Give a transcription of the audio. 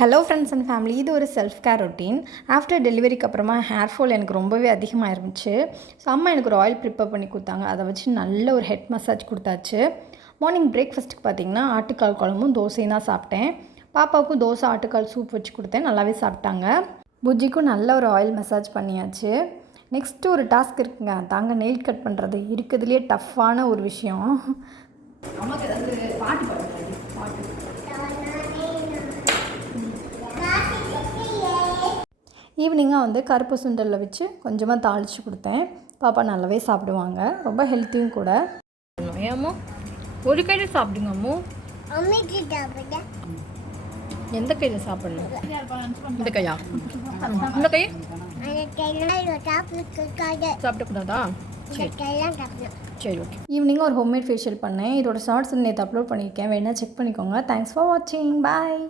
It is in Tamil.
ஹலோ ஃப்ரெண்ட்ஸ் அண்ட் ஃபேமிலி, இது ஒரு செல்ஃப் கேர் ரொட்டீன். ஆஃப்டர் டெலிவரிக்கு அப்புறமா ஹேர் ஃபால் எனக்கு ரொம்பவே அதிகமாக இருந்துச்சு. ஸோ அம்மா எனக்கு ஒரு ஆயில் ப்ரிப்பேர் பண்ணி கொடுத்தாங்க. அதை வச்சு நல்ல ஒரு ஹெட் மசாஜ் கொடுத்தாச்சு. மார்னிங் பிரேக்ஃபாஸ்ட்டுக்கு பார்த்திங்கன்னா ஆட்டுக்கால் குழம்பும் தோசையும் தான் சாப்பிட்டேன். பாப்பாவுக்கும் தோசை ஆட்டுக்கால் சூப் வச்சு கொடுத்தேன், நல்லாவே சாப்பிட்டாங்க. புஜ்ஜிக்கும் நல்ல ஒரு ஆயில் மசாஜ் பண்ணியாச்சு. நெக்ஸ்ட்டு ஒரு டாஸ்க் இருக்குங்க, தாங்க நெயில் கட் பண்ணுறது இருக்கிறதுலே டஃப்பான ஒரு விஷயம். அம்மாவுக்கு ஏதாவது பாட்டு பாடுறது பாட்டு ஈவினிங்காக வந்து கருப்பு சுண்டலில் வச்சு கொஞ்சமாக தாளித்து கொடுத்தேன். பாப்பா நல்லாவே சாப்பிடுவாங்க, ரொம்ப ஹெல்த்தியும் கூட. ஏமோ ஒரு கையில் சாப்பிடுங்க அம்மோ. எந்த கையில் சாப்பிடணும்? இந்த கையா? இந்த கை சாப்பிடக்கூடாதா? சரி, ஓகே. ஈவினிங்காக ஒரு ஹோம்மேட் ஃபேஷியல் பண்ணேன். இதோட ஷார்ட்ஸ் நேற்று அப்லோட் பண்ணியிருக்கேன், வேணால் செக் பண்ணிக்கோங்க. தேங்க்ஸ் ஃபார் வாட்சிங். பாய்.